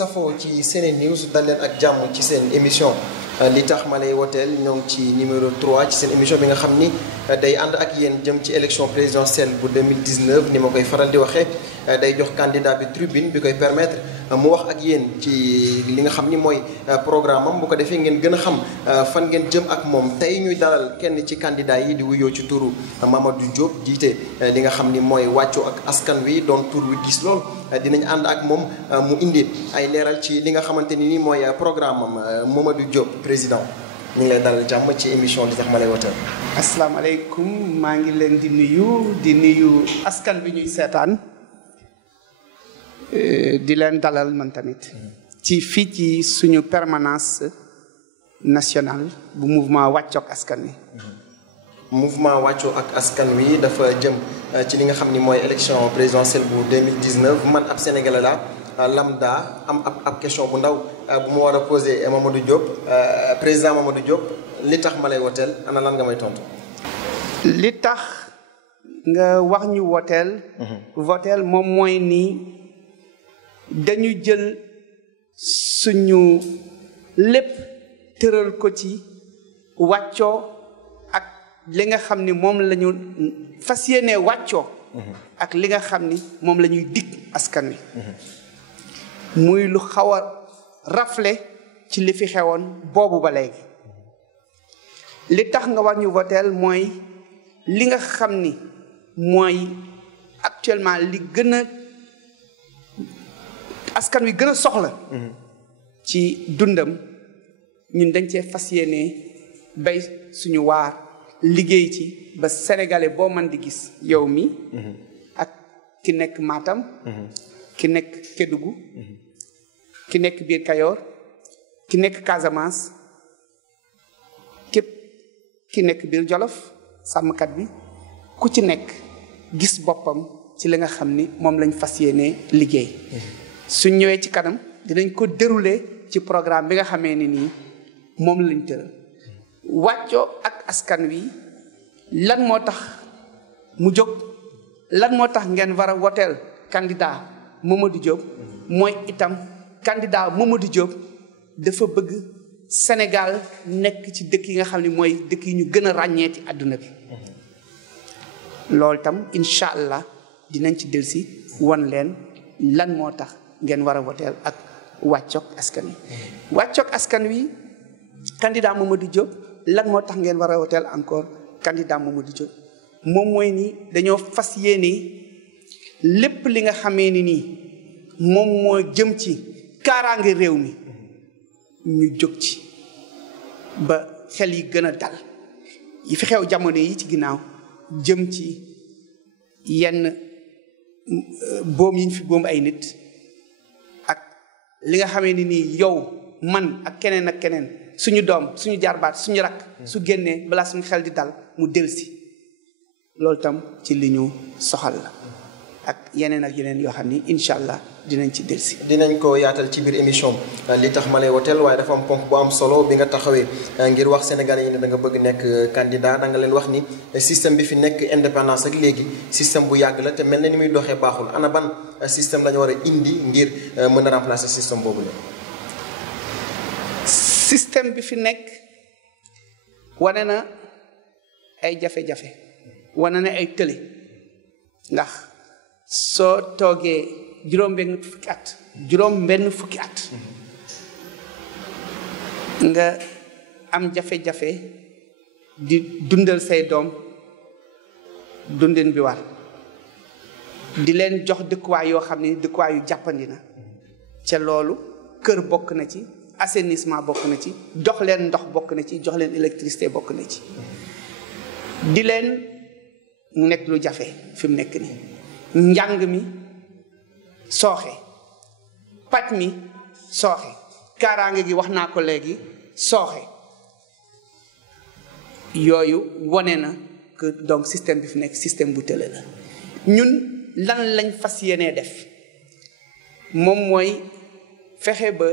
safoo ci Sene News dal leen ak jàmm ci seen émission li tax ma lay woteel ñoo ngi ci numéro 3 ci seen émission bi nga xam ni day ànd ak yéen jëm ci élection présidentielle bu 2019 ni ma koy faral di waxee day jox candidat bi tribune bi koy permettre mu wax ak yéen ci li nga xam ni mooy programme am bu ko defee ngeen gën a xam fan ngeen jëm ak moom tey ñuy dalal kenn ci candidat yi di wuyoo ci turu Mamadou Diop jiite li nga xam ni mooy wàccoo ak askan wi doon tur wi gis lool dinañ ànd ak moom mu indi ay leeral ci li nga xamante ni mooy programme am Mamadou Diop président ñu ngi lay dalal jàmm ci émission li tax ma lay woteel. asalaamaaleykum maa ngi leen di nuyu askan bi ñuy seetaan di leen dalal man tamit ci fii ci suñu permanence nationale bu mouvement wàccook askan wi. mouvement wàccoo ak askan wi dafa jëm ci li nga xam ni mooy élection présidentielle bu 2019 man ab sénégalais la lambda am ab question bu ndaw bu ma war a posé Mamadou Diop président Mamadou Diop li tax ma lay woteel ana lan nga may tontu. li tax nga wax ñu woteel. woteel moom mooy nii dañu jël suñu lépp tëral ko ci wàccoo ak li nga xam ni moom la ñu fas yéenee wàccoo. ak li nga xam ni moom la ñuy dig askan wi. muy lu xaw a rafle ci li fi xewoon boobu ba léegi li tax nga war ñu voteel mooy li nga xam ni mooy actuellement li gën a askan wi gën a soxla ci dundam ñun dañ cee fas yéene bay suñu waar liggéey ci ba sénégalais boo mën di gis yow mi ak ki nekk Matam ki nekk Kédougou ki nekk biir Kayoor ki nekk Casamance képp ki nekk biir Jolof sàmmkat bi ku ci nekk gis boppam ci li nga xam ni moom lañ fas yéene liggéey suñ ñëwee ci kanam dinañ ko dérouler ci programme bi nga xamee ni nii moom lañ tëral wàccoo ak askan wi lan moo tax mu jóg lan moo tax ngeen war a woteel candidat Mamadou Diop mooy itam candidat Mamadou Diop dafa bëgg Sénégal nekk ci dëkk yi nga xam ne mooy dëkk yi ñu gën a ràññee ci àdduna bi loolu itam incha allah dinañ ci delsi wan leen lan moo tax ngeen war a woteel ak wàccook askan wi wàccook askan wi candidat Mamadou Diop lan moo tax ngeen war a woteel encore candidat Mamadou Diop moom mooy ni dañoo fas yéene lépp li nga xamee ni nii moom moo jëm ci kaaraange réew mi ñu jóg ci ba xel yi gën a dal yi fi xew jamono yi ci ginnaaw jëm ci yenn boom yi ñu fi boom ay nit ak li nga xamee ni nii yow man ak keneen suñu doom suñu jarbaat suñu rakk su génnee balaa suñu xel di dal mu delsi loolu tam ci li ñu soxal la ak yeneen yoo xam ni incha allah dinañ ci delsi dinañ ko yaatal ci biir émission li tax ma lay woteel waaye dafa am ponk bu am solo bi nga taxawee ngir wax sénégalais yi ne da nga bëgg nekk candidat da nga leen wax ni système bi fi nekk indépendance ak léegi système bu yàgg la te mel na ni muy doxee baaxul ana ban système la ñu war a indi ngir mën a remplacer système boobu la. système bi fi nekk wane na ay jafe-jafe wane na ay tële ndax soo toogee juróom benn fukki at nga am jafe-jafe di dundal say doom dundin bi war di leen jox dëkkuwaay yoo xam ne dëkkuwaay yu jàppandi na ca loolu kër bokk na ci assainissement bokk na ci jox leen ndox bokk na ci jox leen électricité bokk na ci di leen nekk lu jafe fi mu nekk nii njàng mi sooxe paj mi sooxe kaaraange gi wax naa ko léegi sooxe yooyu wone na que donc système bi fi nekk système bu tële la ñun lan lañ fas yéenee def moom mooy fexe ba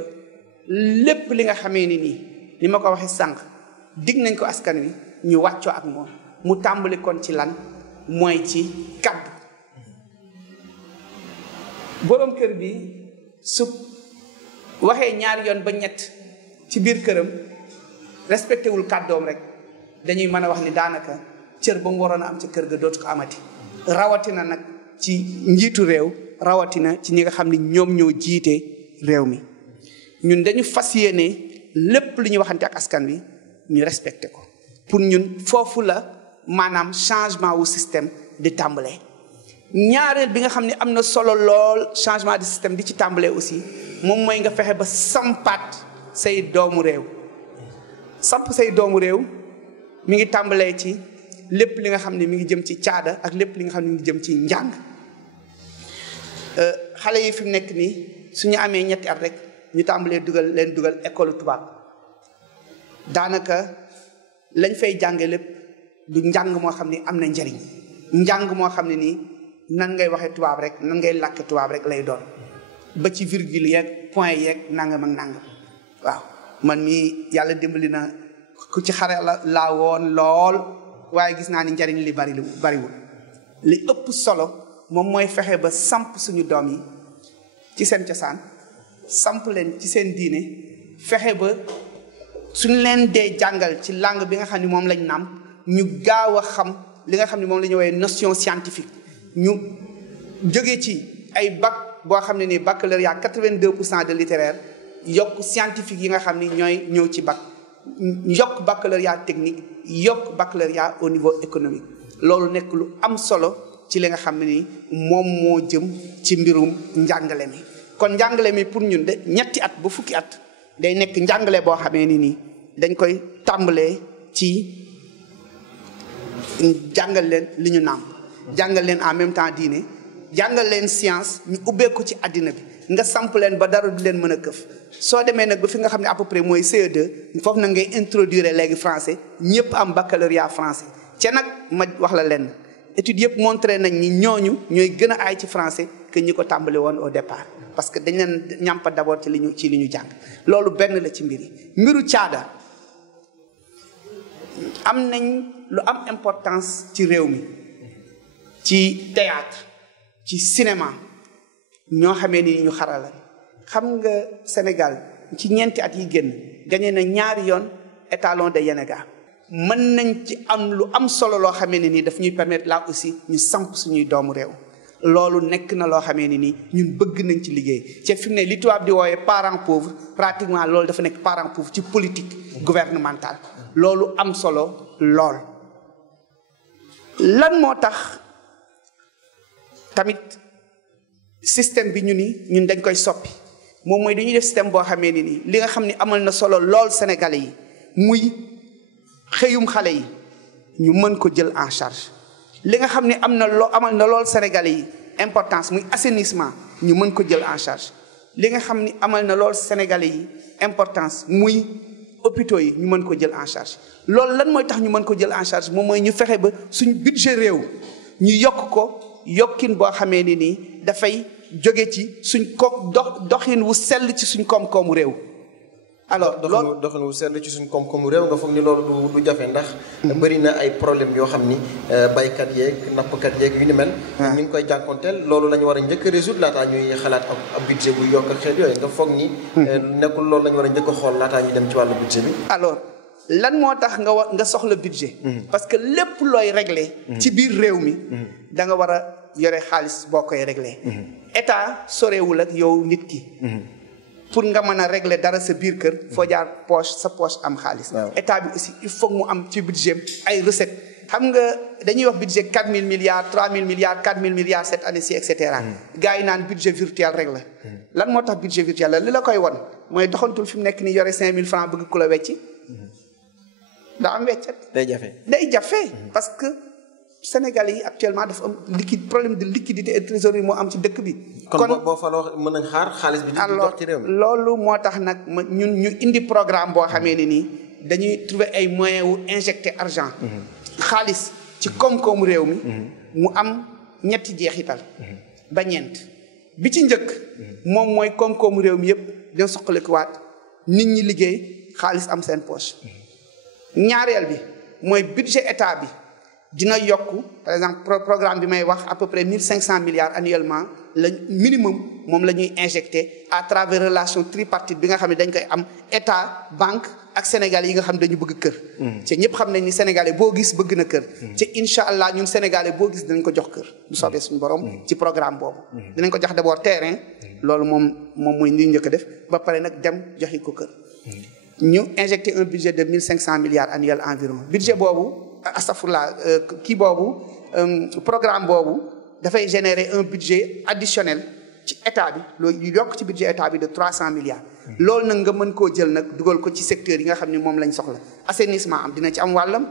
lépp li nga xamee ni nii li ma ko waxee sànq dig nañ ko askan wi ñu wàccoo ak moom mu tàmbali kon ci lan mooy ci kaddu boroom kër bi su waxee ñaari yoon ba ñett ci biir këram respecté wul kàddoom rek dañuy mën a wax ni daanaka cër ba mu waroon a am ca kër ga dootu ko amati rawatina nag ci njiitu réew rawatina ci ñi nga xam ni ñoom ñoo jiite réew mi ñun dañu fas yéene lépp lu ñuy waxante ak askan wi ñu respecté ko pour ñun foofu la maanaam changement wu système di tàmbalee. ñaareel bi nga xam ne am na solo lool changement de système di ci tàmbalee aussi moom mooy nga fexe ba sampaat say doomu réew samp say doomu réew mi ngi tàmbalee ci lépp li nga xam ne mi ngi jëm ci caada ak lépp li nga xam ne mi ngi jëm ci njàng. xale yi fi mu nekk nii suñu amee ñetti at rek ñu tàmbalee dugal école tubaab daanaka lañ fay jànge lépp du njàng moo xam ne am na njariñ njàng moo xam ne nii nan ngay waxee tubaab rek nan ngay làkke tubaab rek lay doon ba ci virgule yeeg point yeeg nangam ak nangam waaw man mii yàlla dimbali na ku ci xare laa woon lool waaye gis naa ni njariñ li bariwul li ëpp solo moom mooy fexe ba samp suñu doom yi ci seen cosaan samp leen ci seen diine fexe ba suñu leen dee jàngal ci langue bi nga xam ne moom lañ nàmp ñu gaaw a xam li nga xam ne moom la ñu woowee notion scientifique ñu jóge ci ay bac boo xam ne ni baccalauréat 82% de littéraire yokk scientifique yi nga xam ni ñooy ñëw ci bac yokk baccalauréat technique yokk baccalauréat au niveau économique loolu nekk lu am solo ci li nga xam ne ni moom moo jëm ci mbirum njàngale mi kon njàngale mi pour ñun de ñetti at ba fukki at day nekk njàngale boo xamee ni nii dañ koy tàmbalee ci jàngal leen li ñu nàmp jàngal leen en même temps diine jàngal leen science ñu ubbeeku ci àddina bi nga samp leen ba dara du leen mën a këf soo demee nag ba fi nga xam ne à peu près mooy CE2 foofu nag ngay introduire léegi français ñëpp am baccalauréat français ca nag ma wax la leen études yëpp montré nañ ni ñooñu ñooy gën a aay ci français que ñi ko tàmbali woon au départ parce que dañ leen ñàmpa d'abord ci li ñu jàng loolu benn la ci mbir yi mbiru caada am nañ lu am importance ci réew mi ci théâtre ci cinéma ñoo xamee ni ñu xarala xam nga Sénégal ci ñeenti at yi génn gagné na ñaari yoon étalon de Yenega mën nañ ci am lu am solo loo xamee ne nii daf ñuy permettre là aussi ñu samp suñuy doomu réew loolu nekk na loo xamee ne nii ñun bëgg nañ ci liggéey ci fi mu ne li tubaab di woowee parent pauvre pratiquement loolu dafa nekk parent pauvre ci politique gouvernementale loolu am solo lool. lan moo tax tamit système bi ñun dañ koy soppi moom mooy dañuy def système boo xamee ni nii li nga xam ne amal na solo lool Sénégalais yi muy xëyum xale yi ñu mën ko jël en charge li nga xam ne amal na lool Sénégalais yi importance muy assainissement ñu mën ko jël en charge li nga xam ni amal na lool Sénégalais yi importance muy hôpitaux yi ñu mën ko jël en charge loolu lan mooy tax ñu mën ko jël en charge moom mooy ñu fexe ba suñu budget réew ñu yokk ko yokkin boo xamee ni nii dafay jóge ci suñ doxin wu sell ci suñ koom-koomu réew. alors loolu doxin wu sell ci suñ koom-koomu réew nga foog ni loolu du jafe ndax. bëri na ay problème yoo xam ni baykat yeeg nappkat yeeg yu ni mel. ñu ngi koy jànkonteel loolu la ñu war a njëkk a résoudre laataa ñuy xalaat ab budget bu yokk ak xeet yooyu nga foog ni. nekkul loolu la ñu war a njëkk a xool laataa ñuy dem ci wàllu budget bi. alors lan moo tax nga soxla budget. parce que lépp looy régler. ci biir réew mi. da nga war a yore xaalis boo koy régler. état sorewul ak yow nit ki. pour nga mën a régler dara sa biir kër foo jaar sa poche am xaalis. état bi aussi il faut mu am ci budget ay recettes xam nga dañuy wax budget 4000 milliards 3000 milliards 4000 milliards cette année-ci et cetera. gars yi naan budget virtuel rek la. lan moo tax budget virtuel la li la koy won mooy doxantul fi mu nekk ni yore 5000 francs bëgg ku la wecci daa am weccet. day jafe parce que Sénégal yi actuellement dafa am problème de liquidité et trésorerie moo am ci dëkk bi. kon boo faloo mën nañ xaar xaalis bi. di dox ci réew mi loolu moo tax nag ñun ñu indi programme boo xamee ne nii dañuy trouver ay moyens wu injecter argent. xaalis ci koom-koomu réew mi. mu am ñetti jeexital. ba ñeent bi ci njëkk. moom mooy koom-koomu réew mi yëpp dina soqalikuwaat nit ñi liggéey xaalis am seen poche. ñaareel bi mooy budget état bi dina yokku par exemple programme bi may wax à peu près 1500 milliards annuellement la minimum moom la ñuy injecté à travers relation tripartite bi nga xam ne dañ koy am état banque ak sénégalais yi nga xam ne dañu bëgg kër ci ñëpp xam nañ ni sénégalais boo gis bëgg na kër ci incha allah ñun sénégalais boo gis dinañ ko jox kër bu soobee suñu borom ci programme boobu dinañ ko jox d'abord terrain loolu moom mooy li ñu njëkk a def ba pare nag dem joxi ko kër ñu injecté un budget de 1500 milliards annuels environ budget boobu astafurlah kii boobu programme boobu dafay générer un budget additionnel ci état bi loolu yokk ci budget état bi de 300 milliards loolu nag nga mën koo jël nag dugal ko ci secteur yi nga xam ne moom lañ soxla assainissement am dina ci am wàllam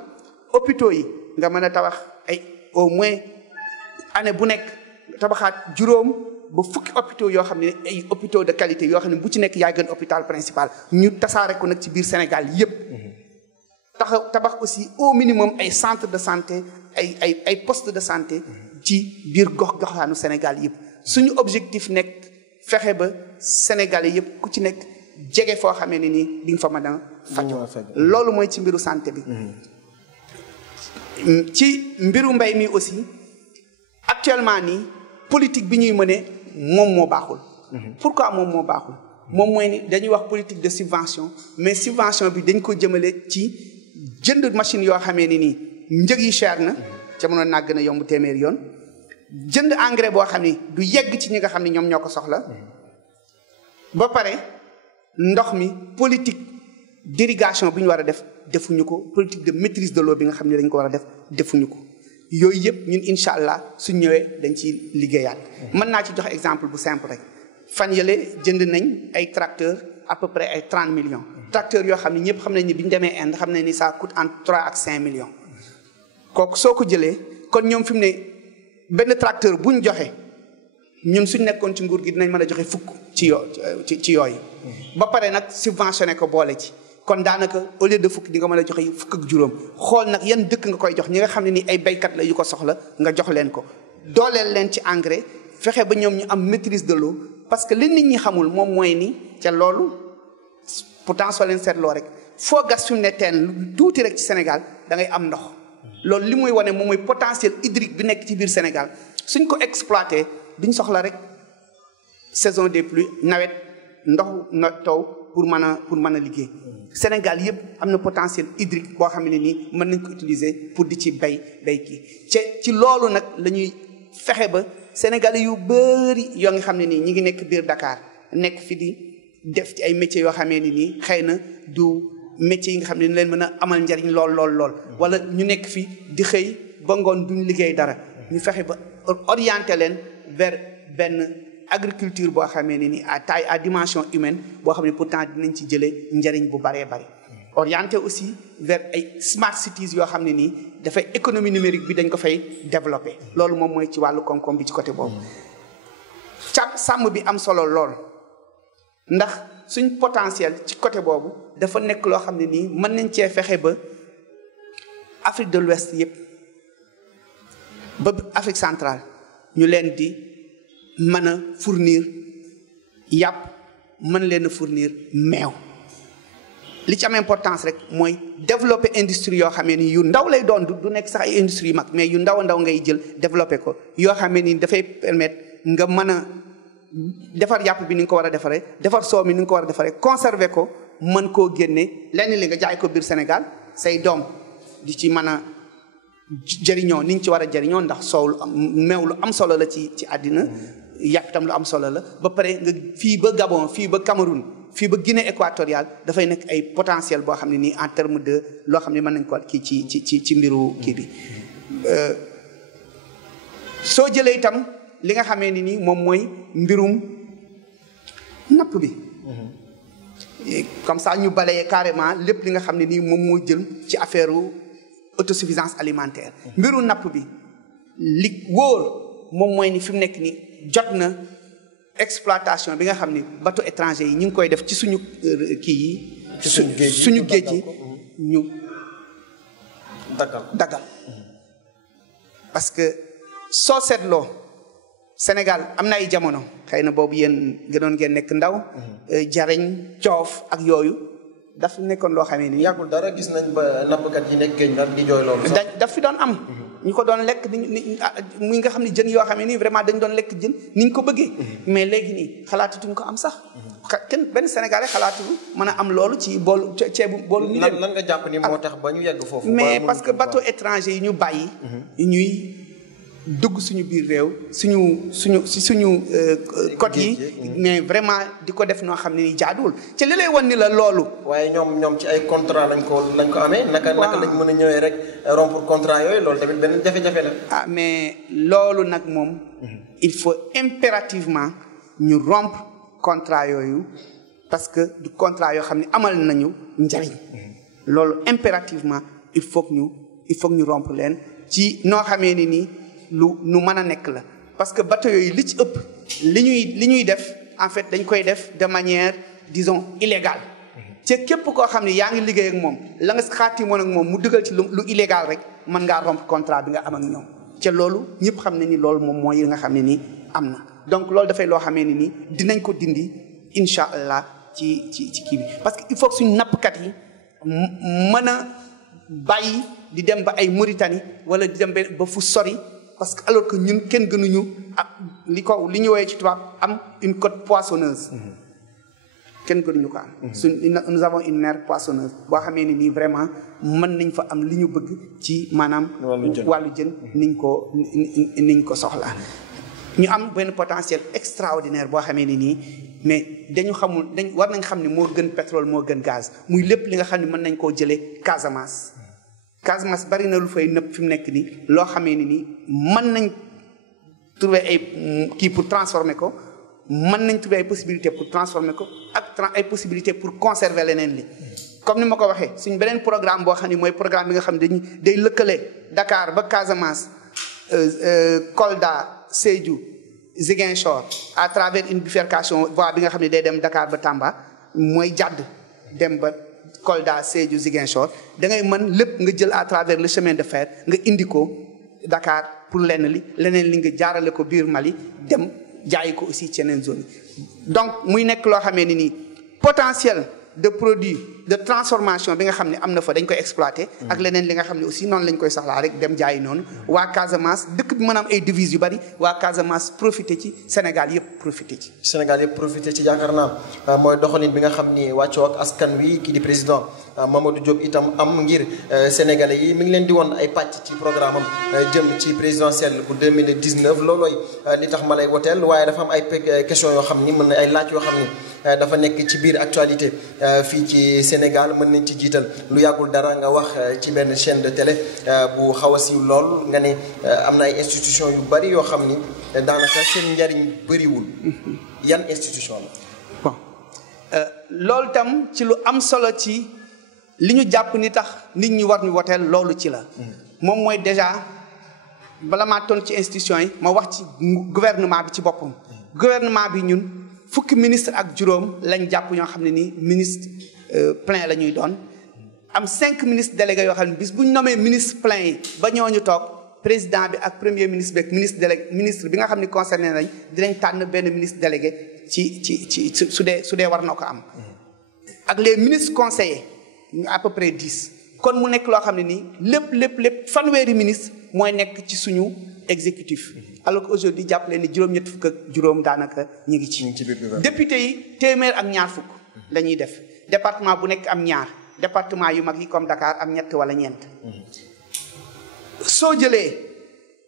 hôpitaux yi nga mën a tabax ay au moins année bu nekk tabaxaat juróom ba fukki hôpitaux yoo xam ne ay hôpitaux de qualité yoo xam ne bu ci nekk yaa gën hôpital principal ñu tasaare ko nag ci biir Sénégal yépp tabax aussi au minimum ay centre de santé ay poste de santé ci biir gox-goxaanu Sénégal yëpp suñu objectif nekk fexe ba Sénégalais yëpp ku ci nekk jege foo xamee ne nii di nga fa mën a fajoo loolu mooy ci mbiru santé bi ci mbiru mbay mi aussi actuellement nii politique bi ñuy mëne moom moo baaxul pourquoi moom moo baaxul moom mooy ni dañuy wax politique de subvention mais subvention bi dañ ko jëmale ci jënd machine yoo xamee ni nii njëg yi cher na ca mënoon naa gën a yomb téeméer yoon jënd engrais boo xam ni du yegg ci ñi nga xam ne ñoom ñoo ko soxla ba pare ndox mi politique d'irrigation bi ñu war a def defuñu ko politique de maîtrise de l'eau bi nga xam ne dañ ko war a def defuñu ko yooyu yëpp ñun incha allah suñ ñëwee dañ ci liggéeyaat mën naa ci jox exemple bu simple rek fan yële jënd nañ ay tracteurs à peu près ay 30 millions tracteurs yoo xam ne ñëpp xam nañ ni bi ñu demee Inde xam nañ ni ça coûte entre 3 ak 5 millions kooku soo ko jëlee kon ñoom fi mu ne benn tracteur buñ joxe ñun suñ nekkoon ci nguur gi dinañ mën a joxe fukk ci yooyu ba pare nag subventionné ko boole ci kon daanaka au lieu de fukk di nga mën a joxe fukk ak juróom xool nag yan dëkk nga koy jox ñi nga xam ne ni ay baykat la yu ko soxla nga jox leen ko dooleel leen ci engrais fexe ba ñoom ñu am maîtrise de l'eau parce que li nit ñi xamul moom mooy ni ca loolu pourtant soo leen seetloo rek foo gas fi mu ne teen tuuti rek ci Sénégal da ngay am ndox loolu li muy wane moom mooy potentiel hydrique bi nekk ci biir Sénégal suñ ko exploité duñ soxla rek saison des pluies nawet ndox na taw pour mën a liggéey Sénégal yëpp am na potentiel hydrique boo xam ne nii mën nañ ko utiliser pour di ci bay kii ci loolu nag la ñuy fexe ba Sénégalais yu bëri yoo nga xam ne nii ñi ngi nekk biir Dakar nekk fi di def ci ay métiers yoo xamee ni nii xëy na du métiers yi nga xam ne ni leen mën a amal njariñ lool wala ñu nekk fi di xëy ba ngoon duñ liggéey dara ñu fexe ba orienté leen vers benn agriculture boo xamee ne ni à taille à dimension humaine boo xam ne pourtant dinañ ci jëlee njariñ bu baree bari orienté aussi vers ay smart cities yoo xam ne nii dafay économie numérique bi dañ ko fay développer loolu moom mooy ci wàllu koom-koom bi ci côté boobu sàmm bi am solo lool ndax suñ potentiel ci côté boobu dafa nekk loo xam ne nii mën nañ cee fexe ba Afrique de l'Ouest yëpp ba Afrique centrale ñu leen di mën a fournir yàpp mën leen a fournir meew li ci am importance rek mooy développer industrie yoo xamee ni yu ndaw lay doon du nekk sax ay industrie yu mag mais yu ndaw ngay jël développer ko yoo xamee ni dafay permettre nga mën a defar yàpp bi ni nga ko war a defaree defar soow mi ni nga ko war a defaree conserver ko mën koo génne lenn li nga jaay ko biir Sénégal say doom di ci mën a jëriñoo ni ñu ci war a jëriñoo ndax soow lu meew lu am solo la ci àddina yàpp itam lu am solo la ba pare nga fii ba Gabon fii ba Cameroun fii ba Guinée équatoriale dafay nekk ay potentiel boo xam ne nii en terme de loo xam ne mën nañ ko kii ci mbiru kii bi soo jëlee itam li nga xamee ni nii moom mooy mbirum napp bi comme ça ñu balayee carrément lépp li nga xam ne nii moom moo jël ci affaire autosuffisance alimentaire mbiru napp bi li wóor moom mooy ni fi mu nekk ni jot na exploitation bi nga xam ni bateau étranger yi ñu ngi koy def ci suñu kii yi suñu géej yi ñu daggal parce que soo seetloo Sénégal am na ay jamono xëy na boobu yéen gënoon ngeen nekk ndaw jariñ coof ak yooyu daf nekkoon loo xamee ni. yàggul dara gis nañ ba nappkat yi nekk géej nag di jooy loolu. daf fi doon am. ñu ko doon lekk muy nga xam ne jën yoo xam ne nii vraiment dañu doon lekk jën ni ñu ko bëggee. mais léegi nii xalaatatuñ ko am sax. kenn benn Sénégalais xalaatuñu mën a am loolu ci boolu ceebu boolu. ñu lan nga jàpp ni moo tax ba ñu yegg foofu. mais parce que bateau étranger yi ñu bàyyi. ñuy dugg suñu biir réew suñu côte yi. mais vraiment di ko def noo xam ne ni jaaduwul ci li lay wan ni la loolu. waaye ñoom ci ay contrat lañ ko amee. naka lañ mën a ñëwee rek rompre contrat yooyu loolu tamit benn jafe-jafe la. ah mais loolu nag moom. il faut impérativement ñu rompre contrat yooyu parce que du contrat yoo xam ne amal nañu njariñ. loolu impérativement il faut que ñu rompre leen ci noo xamee ni nii lu mën a nekk la parce que bateau yooyu li ci ëpp li ñuy def en fait dañ koy def de manière disons illégale. ci képp koo xam ne yaa ngi liggéey ak moom la nga xaatimoon ak moom mu dugal ci lu illégal rek mën ngaa rompre contrat bi nga am ak ñoom ca loolu ñëpp xam ne ni loolu moom mooy yi nga xam ne nii am na donc loolu dafay loo xamee ne nii dinañ ko dindi incha allah ci kii bi parce que il faut que suñu nappkat yi mën a bàyyi di dem ba ay Mauritanie wala di dem ba fu sori parce que alors que ñun kenn gënuñu ak li ñu woowee ci tubaab am une côte poissonneuse. kenn gënuñu ko am. nous avons une mer poissonneuse boo xamee ne nii vraiment mën nañ fa am li ñu bëgg ci maanaam. wàllu jën niñ ko soxlaa. ñu am benn potentiel extraordinaire boo xamee ne nii mais war nañ xam ne moo gën pétrole moo gën gaz muy lépp li nga xam ne mën nañ koo jëlee Casamance bari na lu fay nëpp fi mu nekk nii loo xamee ne nii mën nañ trouver ay kii pour transformer ko. mën nañ trouver ay possibilités pour transformer ko ak ay possibilités pour conserver leneen li comme ni ma ko waxee suñ beneen programme boo xam ne mooy programme bi nga xam ne day lëkkale Dakar ba Casamance Kolda Sédhiou Ziguinchor à travers une bifurcation voie bi nga xam ne day dem Dakar ba Tamba mooy jàdd dem ba Kolda Sédhiou Ziguinchor da ngay mën lépp nga jël à travers le chemin de fer nga indi ko Dakar pour leneen li nga jaarale ko biir Mali dem jaayi ko aussi ci yeneen zone donc muy nekk loo xamee ni nii potentiel de produit de transformation bi nga xam ne am na fa dañ koy exploiter ak leneen li nga xam ne aussi noonu lañ koy soxlaa rek dem jaayi noonu waa Casamance dëkk bi mën a am ay devises yu bari waa Casamance profité ci Sénégal yëpp profité ci yaakaar naa mooy doxalin bi nga xam ni wàccoo ak askan wi kii di président Mamadou Diop itam am ngir sénégalais yi mi ngi leen di woon ay pàcc ci programme am jëm ci présidentielle bu 2019 loolooy li tax ma lay woteel waaye dafa am ay question yoo xam ni mën na ay laaj yoo xam ni dafa nekk ci biir actualité fii ci Sénégal mën nañ ci jiital lu yàggul dara nga wax ci benn chaîne de télé bu xaw a siiw lool nga ne am na ay institution yu bari yoo xam ni daanaka seen njariñ bëriwul yan institution la. bon loolu tam ci lu am solo ci li ñu jàpp ni tax nit ñi war ñu woteel loolu ci la. moom mooy déjà bala maa toon ci institution yi ma wax ci gouvernement bi ci boppam. gouvernement bi ñun fukki ministre ak juróom lañ jàpp ñoo xam ne nii ministre plein la ñuy doon am 5 ministres délégués yoo xam ne bis bu ñu nommé ministre plein yi ba ñooñu toog président bi ak premier ministre bi ak ministre bi nga xam ne concerné nañ dinañ tànn benn ministre délégué ci su dee war na ko am. ak les ministres conseillers ñu à peu près 10 kon mu nekk loo xam ne nii lépp fanweeri ministre mooy nekk ci suñu exécutif. alors que aujourd'hui jàppale ni juróom-ñett fukk ak juróom daanaka ñu ngi ci. député yi téeméer ak ñaar fukk la ñuy def département bu nekk am ñaar département yu mag yi comme Dakar am ñett wala ñeent. soo jëlee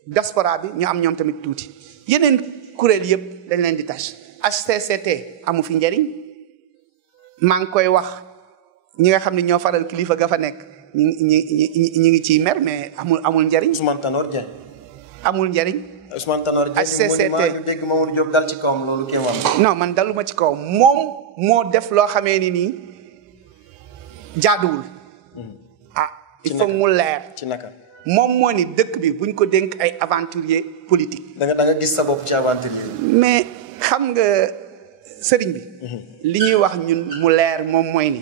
diaspora bi ñu am ñoom tamit tuuti yeneen kuréel yëpp dañ leen di tâche HCCT amu fi njariñ maa ngi koy wax ñi nga xam ne ñoo faral kilifa ga fa nekk ñi ngi ciy mer mais amul njariñ. Ousmane Tanor Dieng. amul njariñ. Ousmane Tanor Dieng HCCT ñu dégg Mamadou Diop dal ci kawam loolu kéemaan. non man daluma ci kawam moom moo def loo xamee ni nii jaaduwul. il faut mu leer. ci naka. moom moo ni dëkk bi buñ ko dénk ay aventurier politique. da nga gis sa bopp ci aventurier. mais xam nga sëriñ bi. li ñuy wax ñun mu leer moom mooy ni.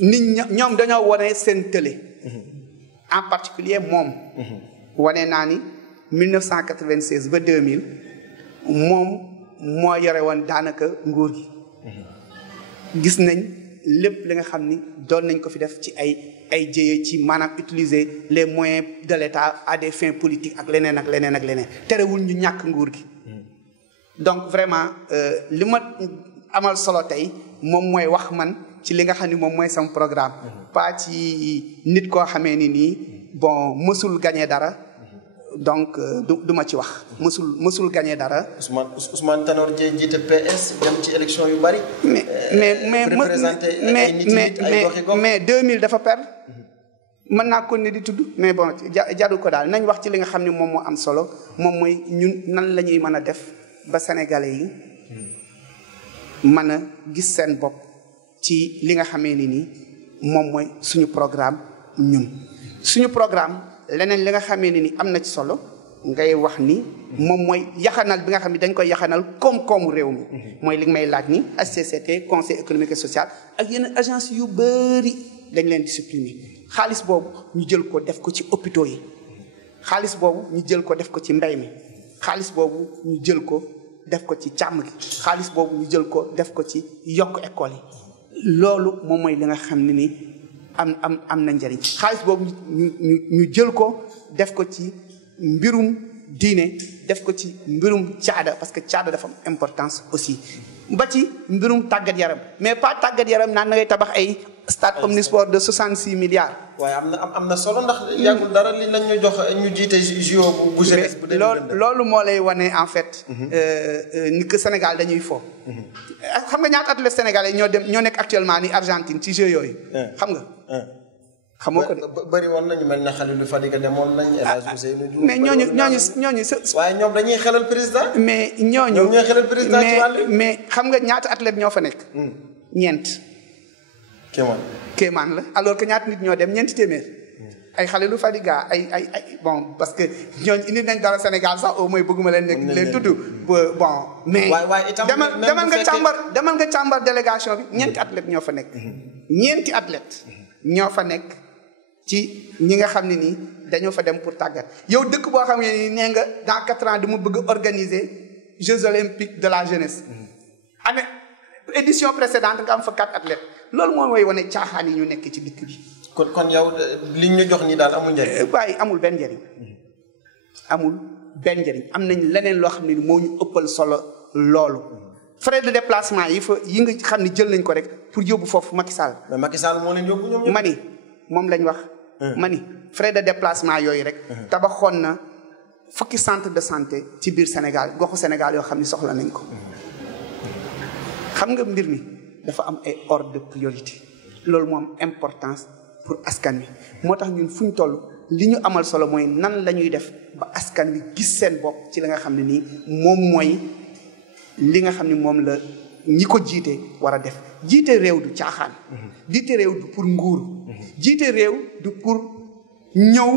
nit ñoom dañoo wane seen tële. en particulier moom. wane naa ni 1996 ba 2000 moom moo yore woon daanaka nguur gi. gis nañ lépp li nga xam ni doon nañ ko fi def ci ay jéye ci maanaam utiliser les moyens de l'État à des fins politiques ak leneen ak leneen ak leneen terewul ñu ñàkk nguur gi donc vraiment li ma amal solo tey moom mooy wax man ci li nga xam ni moom mooy sama programme pas ci nit koo xamee ni nii bon mësul gagné dara donc du ma ci wax mësul gagné dara. Ousmane Tanor Dieng jiite PS dem ci élection yu bari. mais 2000 dafa perdre. mën naa ko ne di tudd mais bon jaru ko daal nañ wax ci li nga xam ne moom moo am solo moom mooy ñun nan la ñuy mën a def ba sénégalais yi mën a gis seen bopp ci li nga xamee ni nii moom mooy suñu programme ñun suñu programme. leneen li nga xamee ne ni am na ci solo ngay wax ni moom mooy yaxanal bi nga xam ne dañ koy yaxanal koom-koomu réew mi mooy li may laaj ni HCCT conseil économique et social ak yeneen agence yu bëri dañ leen di supprimer xaalis boobu ñu jël ko def ko ci hôpitaux yi xaalis boobu ñu jël ko def ko ci mbay mi xaalis boobu ñu jël ko def ko ci càmm gi xaalis boobu ñu jël ko def ko ci yokk école yi loolu moom mooy li nga xam ne ni am na njëriñ xaalis boobu ñu jël ko def ko ci mbirum diine def ko ci mbirum caada parce que caada dafa am importance aussi ba ci mbirum tàggat yaram mais pas tàggat yaram naan na ngay tabax ay stade omnisport de 66 milliards. waaye am na solo ndax yàggul dara li lañ ñu jox ñu jiite JO bu jeunesse bu loolu moo lay wane en fait ni que Sénégal dañuy fo xam nga ñaata athlètes sénégalais ñoo nekk actuellement ni Argentine ci jeux yooyu xam nga xamoo ko de bëri woon nañu mel ne Khalilou Fadiga demoon nañ El Hadj Ousseynou Diouf mais ñooñu waaye ñoom dañuy xelal président mais ñooñu ñooy xelal président ci wàll mais xam nga ñaata athlètes ñoo fa nekk ñeent kéemaan la alors que ñaata nit ñoo dem ñeenti téeméer ay Khalilou Fadiga ay bon parce que ñooñu indi nañ dara Sénégal sax au moins bëgguma leen tudd bon mais demal nga càmbar délégation bi ñeenti athlètes ñoo fa nekk ñeenti athlètes ñoo fa nekk ci ñi nga xam ne nii dañoo fa dem pour tàggat yow dëkk boo xam ne nii nee nga dans 4 ans dama bëgg organiser Jeux olympiques de la jeunesse année édition précédente nga am fa 4 athlètes loolu moom mooy wane caaxaan yi ñu nekk ci dëkk bi. kon yow li ñu jox nii daal amul njëriñ. waaye amul benn njëriñ amul benn njëriñ am nañ leneen loo xam ne moo ñu ëppal solo loolu. frais de déplacement yi nga xam ne jël nañ ko rek pour yóbbu foofu Macky Sall. mais Macky Sall moo leen yóbbu ñoom. mani moom lañ wax. mani frais de déplacement yooyu rek. tabaxoon na fukki centre de santé ci biir Sénégal goxu Sénégal yoo xam ne soxla nañ ko. xam nga mbir mi dafa am ay ordre de priorité loolu moo am importance pour askan wi moo tax ñun fu ñu toll li ñu amal solo mooy nan la ñuy def ba askan wi gis seen bopp ci li nga xam ne nii moom mooy li nga xam ne moom la ñi ko jiite war a def jiite réew du caaxaan. jiite réew du pour nguur. jiite réew du pour ñëw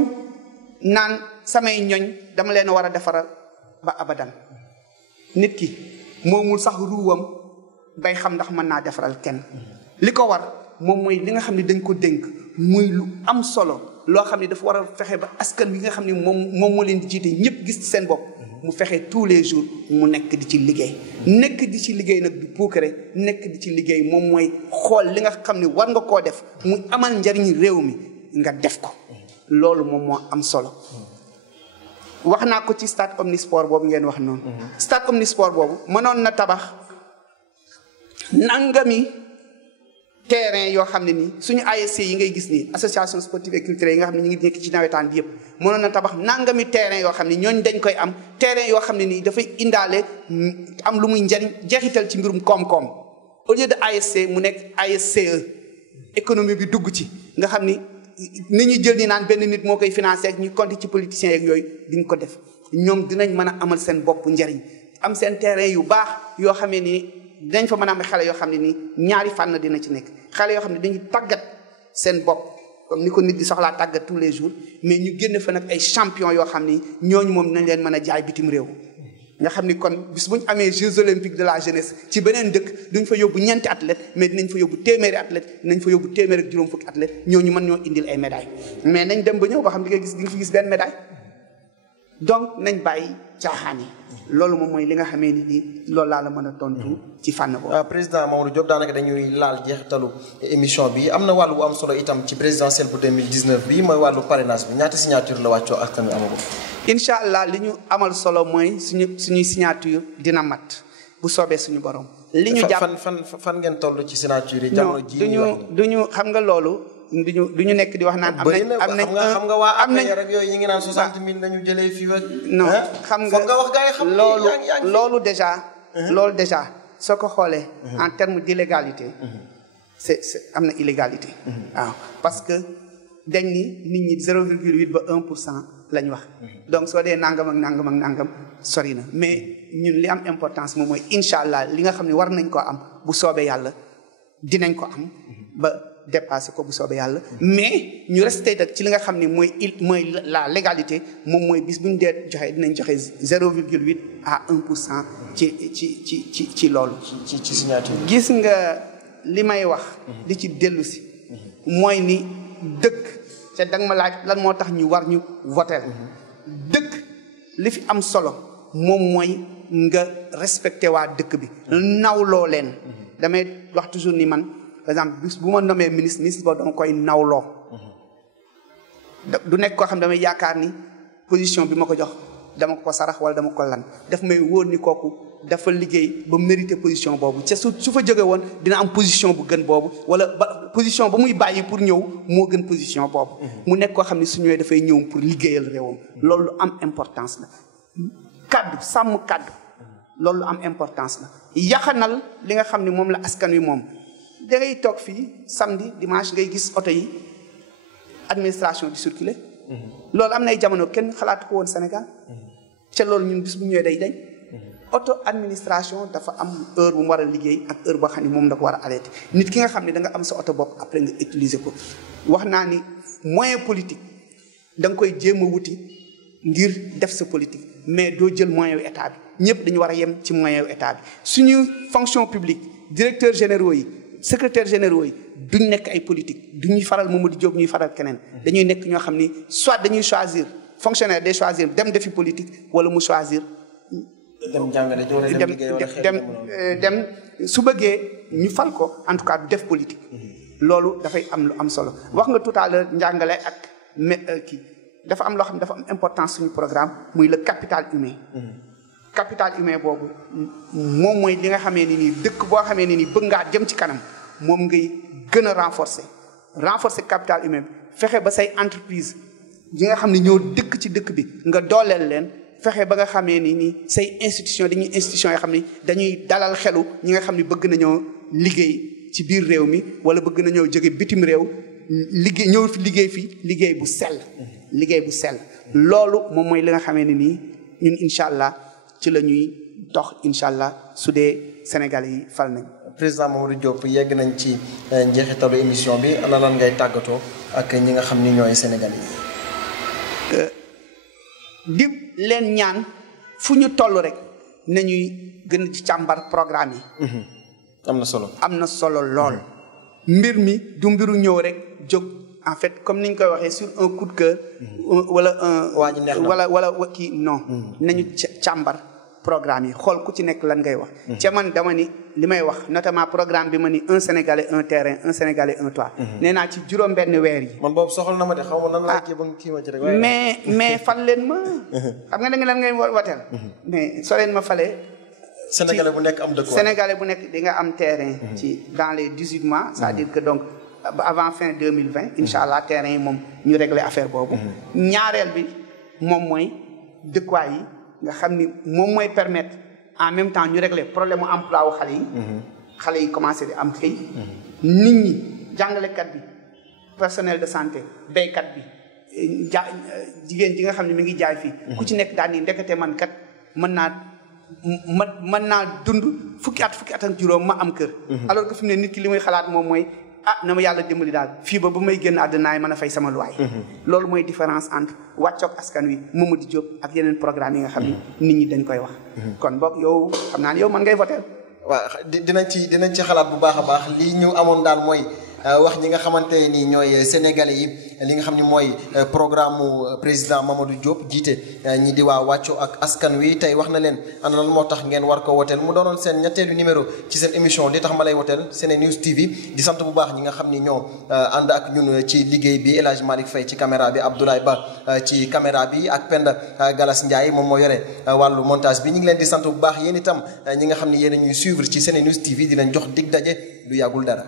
naan samay ñoñ dama leen war a defaral ba abadan nit ki moomul sax ruuwam bay xam ndax mën naa defaral kenn li ko war moom mooy li nga xam ne dañ ko dénk muy lu am solo loo xam ne dafa war a fexe ba askan wi nga xam ne moom moo leen di jiite ñëpp gis seen bopp mu fexe tous les jours mu nekk di ci liggéey nekk di ci liggéey nag du puukare nekk di ci liggéey moom mooy xool li nga xam ne war nga koo def mu amal njariñ réew mi nga def ko loolu moom moo am solo wax naa ko ci stade omnisport boobu ngeen wax noonu stade omnisport boobu mënoon na tabax nangami terrain yoo xam ne nii suñu ASC yi ngay gis nii association sportive et culturelle yi nga xam ne ñu ngi nekk ci nawetaan bi yëpp mënoon na tabax nangami terrain yoo xam ne ñooñu dañ koy am terrain yoo xam ne nii dafay indaale am lu muy njariñ jeexital ci mbirum koom-koom au lieu de ASC mu nekk ASCE économie bi dugg ci nga xam ni ñuy jël ni naan benn nit moo koy financé ak ñu compter ci politiciens yeeg yooyu duñ ko def ñoom dinañ mën a amal seen bopp njariñ am seen terrain yu baax yoo xamee ni dinañ fa mën a am xale yoo xam ne nii ñaari fànn dina ci nekk xale yoo xam ne dañuy tàggat seen bopp comme ni ko nit di soxlaa tàggat tous les jours mais ñu génn fa nag ay champion yoo xam ni ñooñu moom dinañ leen mën a jaay bitim réew nga xam ni kon bis bu ñu amee Jeux olympiques de la jeunesse ci beneen dëkk duñ fa yóbbu ñeenti athlète mais dinañ fa yóbbu téeméeri athlète dinañ fa yóbbu téeméer ak juróom fukki athlète ñooñu mën ñoo indil ay médailles mais nañ dem ba ñëw ba xam di nga fi gis benn médaille donc nañ bàyyi caaxaan yi loolu moom mooy li nga xamee ni nii loolu laa la mën a tontu ci fànn boobu. président Mamadou Diop daanaka dañuy laal jeexitalu émission bi am na wàllu bu am solo itam ci présidentielle bu 2019 bi mooy wàllu parrainage bi ñaata signature la wàccoo askan wi amagum. incha allah li ñu amal solo mooy suñuy signature dina mat bu soobee suñu borom. li ñu jàpp fan ngeen toll ci signature yi. jamono ji duñu xam nga loolu. duñu nekk di wax naan am nañ xam nga waa APR rek yooyu ñu ngi naan 60 000 lañu jëlee fii ak. non xam nga wax gars yi xam loolu déjà soo ko xoolee. en terme d'illégalité. c'est am na illégalité. waaw parce que dañ ni nit ñi 0,8 ba 1% lañ wax. donc soo dee nangam ak nangam sori na mais ñun li am importance moom mooy incha allah li nga xam ne war nañ koo am bu soobee yàlla dinañ ko am ba. dépassé ko bu soobee yàlla mais ñu resté ci li nga xam ne mooy la légalité moom mooy bis bu ñu dee joxe dinañ joxe 0,8 à 1% ci loolu. ci signature. gis nga li may wax. di ci dellu si. mooy ni dëkk te danga ma laaj lan moo tax ñu war ñu voter dëkk li fi am solo moom mooy nga respecté waa dëkk bi. nawloo leen. damay wax toujours ni man. par exemple bis bu ma nommee ministre boobu dama koy nawloo du nekk koo xam damay yaakaar ni position bi ma ko jox dama ko sarax wala dama ko lan daf may wóor ni kooku dafa liggéey ba mérité position boobu ca su fa jóge woon dina am position bu gën boobu wala ba position ba muy bàyyi pour ñëw moo gën position boobu mu nekk koo xam ne su ñëwee dafay ñëw pour liggéeyal réewam loolu lu am importance la kaddu sàmm kaddu loolu lu am importance la yaxanal li nga xam ne moom la askan wi moom da ngay toog fii samedi dimanche ngay gis oto yi administration di circuler loolu am nay jamono kenn xalaatu ko woon Sénégal ca loolu ñun bis bu ñëwee day dañ auto administration dafa am heure bu mu war a liggéey ak heure boo xam ne moom da ko war a arrêté nit ki nga xam ne da nga am sa oto bopp après nga utiliser ko wax naa ni moyen politique da nga koy jéem a wuti ngir def sa politique mais doo jël moyen wu état bi ñëpp dañu war a yem ci moyen wu état bi suñu fonction publique directeurs généraux yi secrétaires généraux yi duñ nekk ay politique duñuy faral Mamadou Diop ñuy faral keneen dañuy nekk ñoo xam ni soit dañuy choisir fonctionnaire day choisir dem defi politique wala mu choisir dem jàngale dem su bëggee ñu fal ko en tout cas du def politique loolu dafay am lu am solo wax nga tout à l'heure njàngale ak kii dafa am loo xam ne dafa am importance suñu programme muy le capital humain capital humain boobu moom mooy li nga xamee ni nii dëkk boo xamee ni nii bëgg ngaa jëm ci kanam moom ngay gën a renforcer capital humain bi fexe ba say entreprise yi nga xam ne ñoo dëkk ci dëkk bi nga dooleel leen fexe ba nga xamee ni nii say institution dañuy institution yoo xam ni dañuy dalal xelu ñi nga xam ne bëgg nañoo liggéey ci biir réew mi wala bëgg nañoo jóge bitim réew liggéey ñëw fi liggéey bu sell loolu moom mooy li nga xamee ni nii ñun incha allah ci la ñuy dox incha allah su dee Sénégalais yi fal nañ. président Mamadou Diop yegg nañ ci njeexitalu émission bi ana lan ngay tàggatoo ak ñi nga xam ni ñooy Sénégalais yi. di leen ñaan fu ñu toll rek nañuy gën ci càmbar programme yi. am na solo lool. mbir mi du mbiru ñëw rek jóg en fait comme niñ koy waxee sur un coup de cœur. wala kii non. nañu càmbar programme yi xool ku ci nekk lan ngay wax. ca man dama ni li may wax notamment programme bi ma ni un Sénégalais un terrain un Sénégalais un toit. nee naa ci juróom-benn weer yi. man boobu soxal na ma de xaw ma nan laa kii ba kii ma ci rek. mais fal leen ma. xam nga da nga lan ngay wateel. mais soo leen ma falee. Sénégalais bu nekk am dëkk. Sénégalais bu nekk di nga am terrain. ci dans les 18 mois. c'est-à-dire que donc avant fin 2020. incha allah terrain yi moom ñu régler affaire boobu. ñaareel bi moom mooy dëkkuwaay yi nga xam ni moom mooy permettre en même temps ñu régler problème mu emploi wu xale yi. xale yi commencé di am xëy. nit ñi jàngalekat bi personnel de santé béykat bi jigéen ji nga xam ne mi ngi jaay fii. ku ci nekk daal ni ndekete man kat mën naa dund fukki at ak juróom ma am kër. alors que fi mu ne nit ki li muy xalaat moom mooy na ma yàlla dimbali daal fii ba may génn àddinaay mën a fay sama luwaay. loolu mooy différence entre wàccoog askan wi Mamadou Diop ak yeneen programme yi nga xam ni nit ñi dañ koy wax. kon boog yow xam naa ne yow man ngay voter. waaw dinañ ci xalaat bu baax a baax lii ñu amoon daal mooy wax ñi nga xamante ni ñooy sénégalais yi li nga xam ni mooy programme président Mamadou Diop jiite ñi di waa wàcco ak askan wi tey wax na leen ana lan moo tax ngeen war ko woteel mu doonoon seen ñetteelu numéro ci seen émission li tax ma lay woteel SeneNews TV di sant bu baax ñi nga xam ni ñoo ànd ak ñun ci liggéey bi El Hadj Malick Faye ci caméra bi Abdoulaye Ba ci caméra bi ak Penda Galas Ndiaye moom moo yore wàllu montage bi ñu ngi leen di sant bu baax yéen itam ñi nga xam ni yéen a ñuy suivre ci SeneNews TV di leen jox dig daje lu yàggul dara